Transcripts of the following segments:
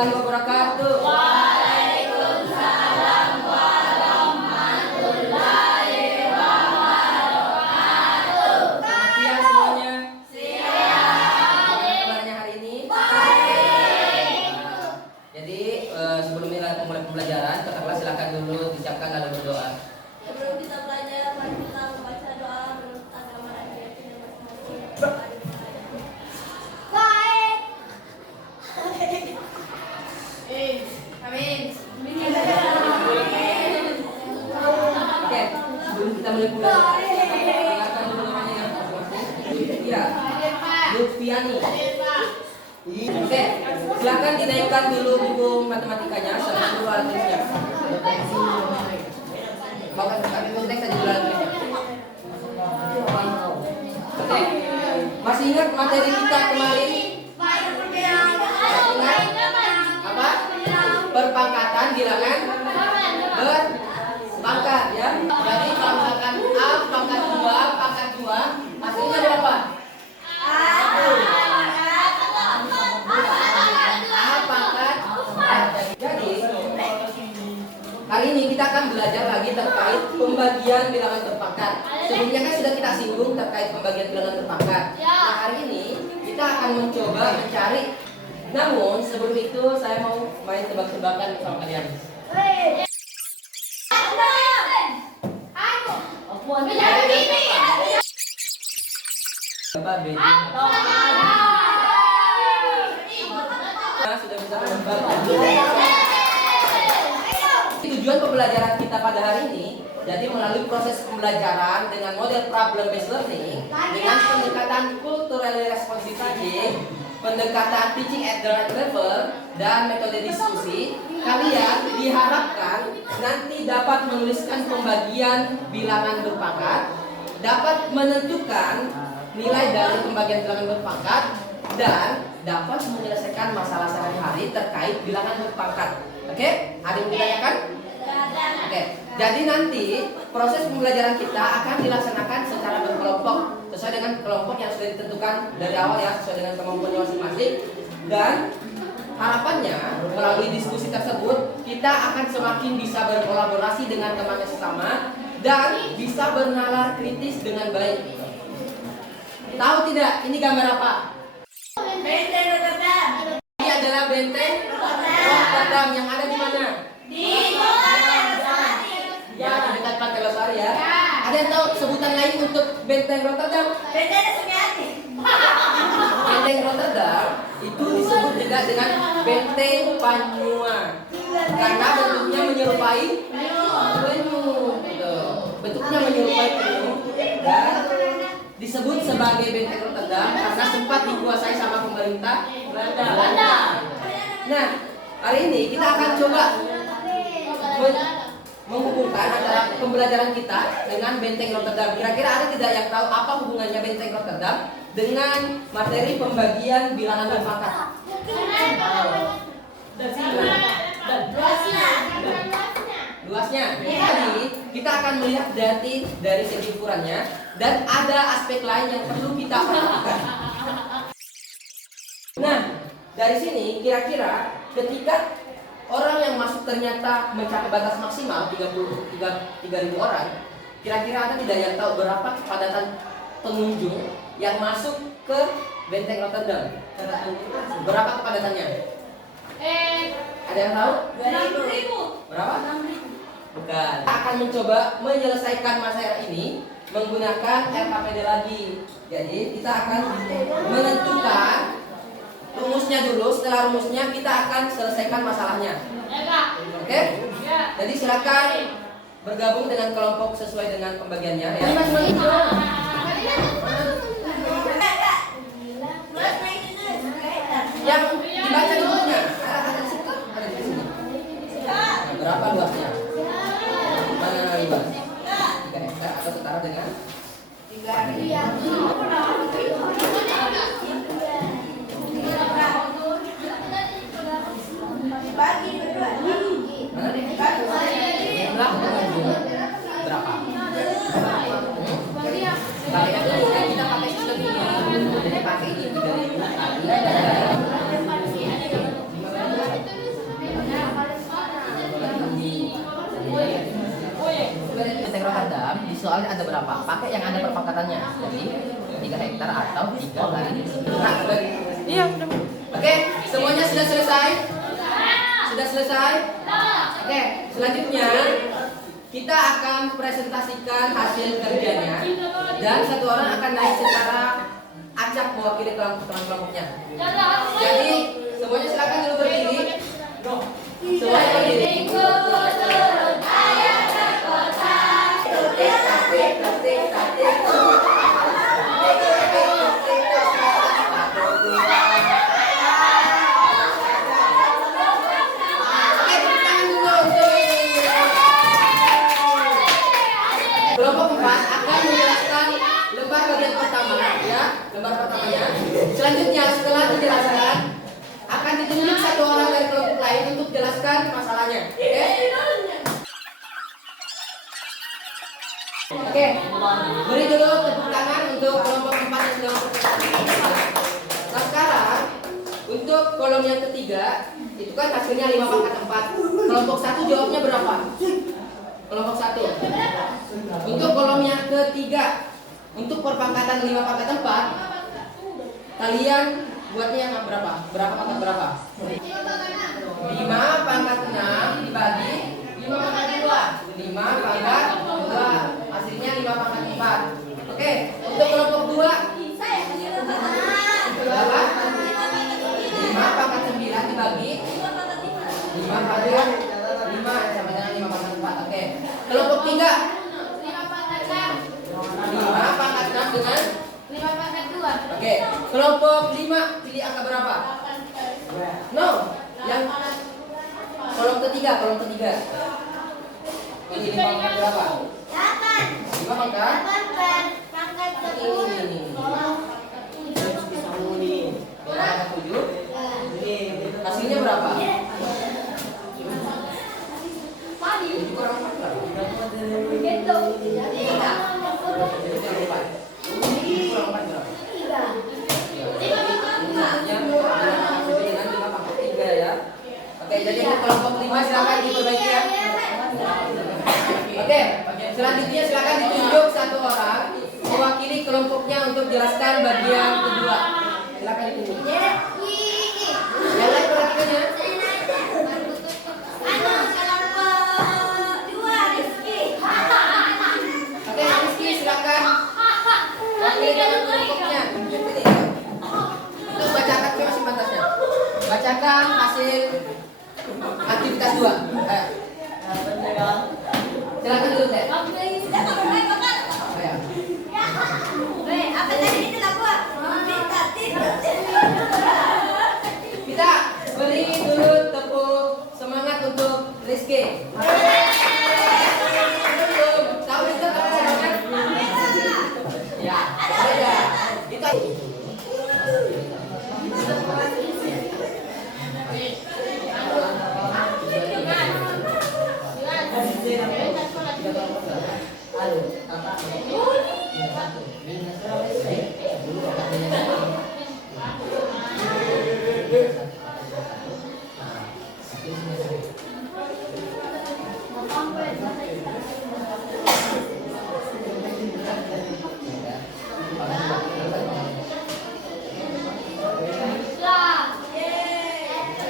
warahmatullahi wabarakatuh. Waalaikumsalam warahmatullahi wabarakatuh. Siap semuanya? Siap. Kabarnya hari ini? Baik. Jadi sebelum mulai pembelajaran, katakanlah silakan dulu disiapkan lalu berdoa. Sebelum kita belajar, mari kita membaca doa menurut agama dan keyakinan masing-masing. Baik. Amin. Oke, sebelum kita mulai pembelajaran, dengarkan dulu namanya ya. Iya, Lutfiani. Oke, silakan dinaikkan dulu buku matematikanya sama dulu alat tulisnya. Bahkan kami kontek saja dulu alat tulisnya. Oke, masih ingat materi kita kemarin? Apa? Perpangkatan bilangan berpangkat ya. Jadi kalau misalkan A pangkat 2 hasilnya berapa? A pangkat 4. Jadi hari ini kita akan belajar lagi terkait pembagian bilangan berpangkat. Sebelumnya kan sudah kita singgung terkait pembagian bilangan berpangkat. Nah, hari ini kita akan mencoba mencari. Namun sebelum itu saya mau main tebak-tebakan sama kalian. Bapak Bedi. Sudah bisa menebak. Tujuan pembelajaran kita pada hari ini, jadi melalui proses pembelajaran dengan model problem based learning, dengan pendekatan culturally responsive teaching, pendekatan teaching at the right level, dan metode diskusi, kalian diharapkan nanti dapat menuliskan pembagian bilangan berpangkat, dapat menentukan nilai dari pembagian bilangan berpangkat, dan dapat menyelesaikan masalah sehari-hari terkait bilangan berpangkat. Oke? Ada yang ditanyakan? Oke. Jadi nanti proses pembelajaran kita akan dilaksanakan secara berkelompok sesuai dengan kelompok yang sudah ditentukan dari awal ya, sesuai dengan kemampuan masing-masing. Dan harapannya melalui diskusi tersebut kita akan semakin bisa berkolaborasi dengan teman sesama dan bisa bernalar kritis dengan baik. Tahu tidak ini gambar apa? Benteng Rotterdam. Ini adalah benteng Rotterdam yang ada di mana? Di Kota Losari. Ya, di dekat Pantai Losari ya. Ada yang tahu sebutan lain untuk benteng Rotterdam? Benteng Sumiati. Benteng Rotterdam itu disebut juga dengan benteng Panua karena bentuknya menyerupai penyu. Gitu. Bentuknya menyerupai penyu dan disebut sebagai benteng Rotterdam karena sempat dikuasai sama pemerintah Belanda. Nah, hari ini kita akan coba menghubungkan antara pembelajaran kita dengan benteng Rotterdam. Kira-kira ada tidak yang tahu apa hubungannya benteng Rotterdam dengan materi pembagian bilangan berpangkat? Luasnya. Jadi kita akan melihat dari segi ukurannya dan ada aspek lain yang perlu kita perhatikan. Nah, dari sini kira-kira ketika orang yang masuk ternyata mencapai batas maksimal 3.000 orang, kira-kira ada tidak yang tahu berapa kepadatan pengunjung yang masuk ke benteng Rotterdam? Berapa kepadatannya? Ada yang tahu? 6.000. Berapa? 6.000. Bukan. Kita akan mencoba menyelesaikan masalah ini menggunakan RKPD lagi. Jadi kita akan menentukan rumusnya dulu. Setelah rumusnya kita akan selesaikan masalahnya. Oke? Jadi silakan bergabung dengan kelompok sesuai dengan pembagiannya ya. Yang dibaca dulunya. Ada di situ. Ada di sini. Berapa luasnya? Mana luas? 3 hektar atau setara dengan 3.000. Bagi berdua. Mana nih? Jumlah pengunjung berapa? Kalian dulu kan kita pakai sistem ini. Jadi pakai ini 3.000 kali berapa? Pakai yang ada perpangkatannya. Jadi 3 hektar atau 3 kali. Nah, iya. Oke, semuanya sudah selesai? Sudah selesai? Oke, selanjutnya kita akan presentasikan hasil kerjanya dan satu orang akan naik secara acak mewakili kelompok-kelompoknya. Jadi semuanya silakan dulu berdiri. Semuanya berdiri. Kelompok 4 akan menjelaskan lembar bagian pertama, ya, lembar pertamanya. Selanjutnya setelah dijelaskan akan ditunjuk satu orang dari kelompok lain untuk jelaskan masalahnya. Oke, beri dulu tepuk tangan untuk kelompok 4 yang sedang berpresentasi. Nah sekarang untuk kolom yang ketiga itu kan hasilnya 5 pangkat 4. Kelompok 1 jawabnya berapa? Kelompok 1. Untuk kolom yang ketiga, untuk perpangkatan 5 pangkat 4, kalian buatnya yang berapa? Berapa pangkat berapa? 5 pangkat 6 dibagi 5 pangkat 2. 5 pangkat 2. Hasilnya 5 pangkat 4. Oke, untuk kelompok 2 berapa? 5 pangkat 9 dibagi 5 pangkat 5 sama dengan 5 pangkat 4. Oke. Kelompok 3 5 pangkat 6 dengan 5 pangkat 2. Oke. Kelompok 5 pilih angka berapa? No. Yang kolom ketiga. Pilih 5 pangkat berapa? 5 pangkat ini. Pangkat 7. Hasilnya berapa? 7 kurang 4 berapa? Oke, jadi kelompok 5 silakan diperbaiki ya. Oke, selanjutnya silakan ditunjuk satu orang mewakili kelompoknya untuk jelaskan bagian kedua. Silakan ditunjuk. Yang lain perhatikannya. Oke, Rizky silakan wakili dengan kelompoknya. Itu bacakan ke masing pantasnya. Bacakan hasil aktivitas 2. Silakan dulu Teh. Kita beri dulu tepuk semangat untuk Rizky. Tahu itu tepuk semangat? Ya, ada. Itu.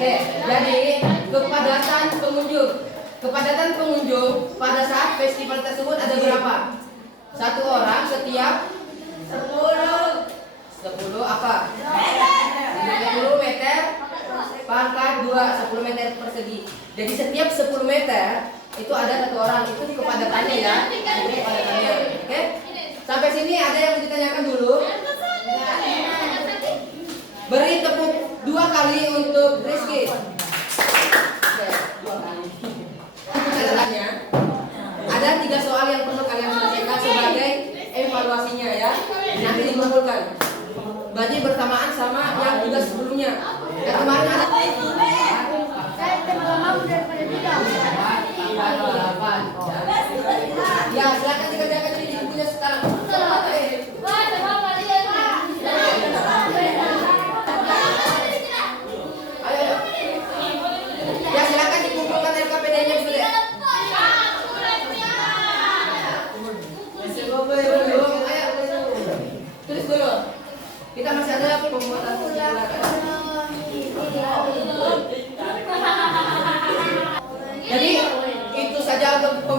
Oke, jadi kepadatan pengunjung pada saat festival tersebut ada berapa? 1 orang setiap 10 apa? 10 meter pangkat 2, 10 meter persegi. Jadi setiap 10 meter itu ada 1 orang, itu kepadatannya ya. Itu kepadatannya. Oke? Sampai sini ada yang mau ditanyakan dulu? Beri tepuk 2 kali untuk Rizky. Oke, 2 kali. Catatannya ada 3 soal yang perlu kalian selesaikan sebagai evaluasinya ya. Nanti dikumpulkan. Berarti bersamaan sama yang tugas sebelumnya. Yang kemarin ada ya, silakan dikerjakan di bukunya sekarang. Ayo.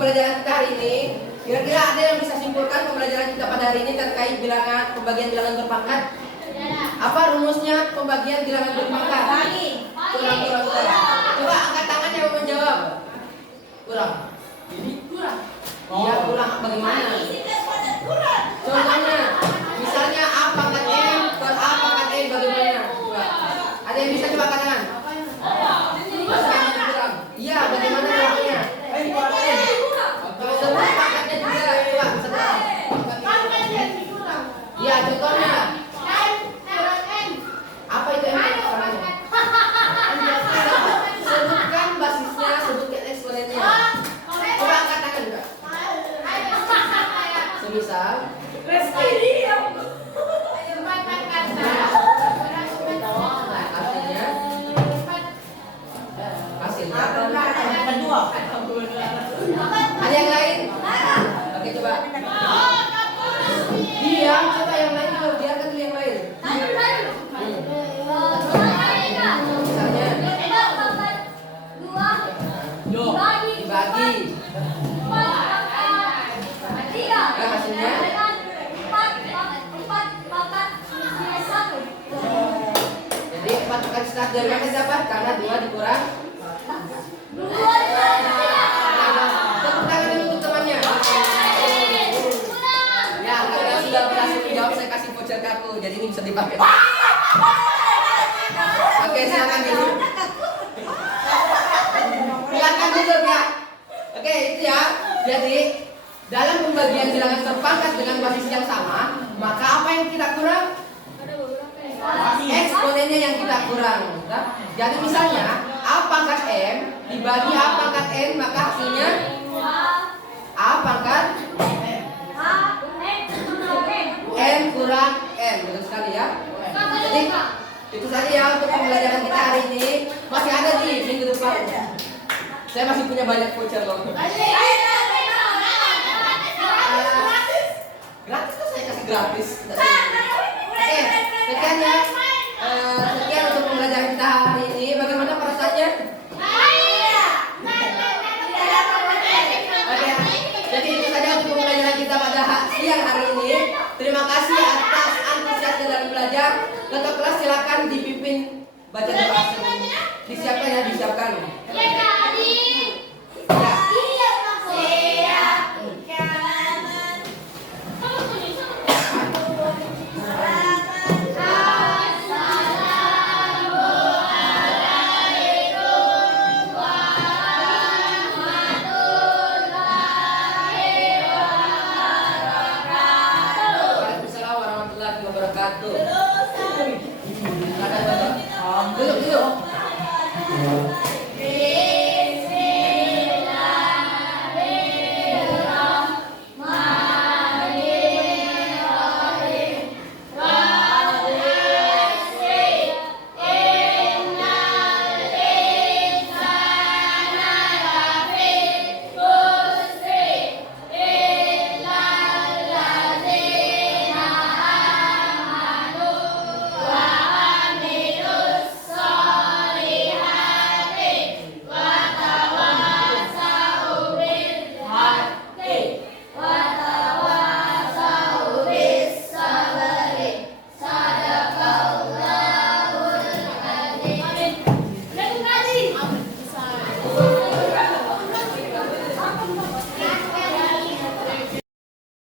pembelajaran kita hari ini. Kira-kira ada yang bisa simpulkan pembelajaran kita pada hari ini terkait bilangan, pembagian bilangan berpangkat? Apa rumusnya pembagian bilangan berpangkat? Kurang. Coba angkat tangan yang mau menjawab. Kurang. Iya kurang. Bagaimana? Contohnya, misalnya A pangkat M per A pangkat N bagaimana? Coba. Ada yang bisa coba angkat tangan? Kurang. Iya, bagaimana jawabnya? Sebut pangkatnya juga. Coba sekarang. Iya, contohnya. Apa itu M? Sebutkan basisnya, sebutkan eksponennya. Coba angkat tangan juga. Semisal artinya hasilnya ada yang lain? Oke coba diam, coba yang lain dulu, biarkan dulu yang lain. Misalnya dibagi ya hasilnya. Jadi 4 kali start dari mana dapat? Karena 2 dikurang. Tepuk tangan dulu untuk temannya. Ya, kalian sudah berhasil menjawab, saya kasih voucher kartu. Jadi ini bisa dipakai. Oke, silakan duduk. Silakan duduk ya. Oke, itu ya. Jadi dalam pembagian bilangan berpangkat dengan basis yang sama, maka apa yang kita kurang? Eksponennya yang kita kurang. Jadi misalnya A pangkat M dibagi A pangkat N, maka hasilnya A pangkat N kurang N. Betul sekali ya. Jadi itu saja ya untuk pembelajaran kita hari ini. Masih ada di minggu depan. Saya masih punya banyak voucher loh. Gratis tuh saya kasih gratis. Oke, sekian ya. Sekian untuk pembelajaran kita hari ini. Bagaimana perasaannya? Oke, jadi itu saja untuk pembelajaran kita pada siang hari ini. Terima kasih atas antusiasnya dalam belajar. Ketua kelas silakan dipimpin baca doa. Disiapkan ya, disiapkan.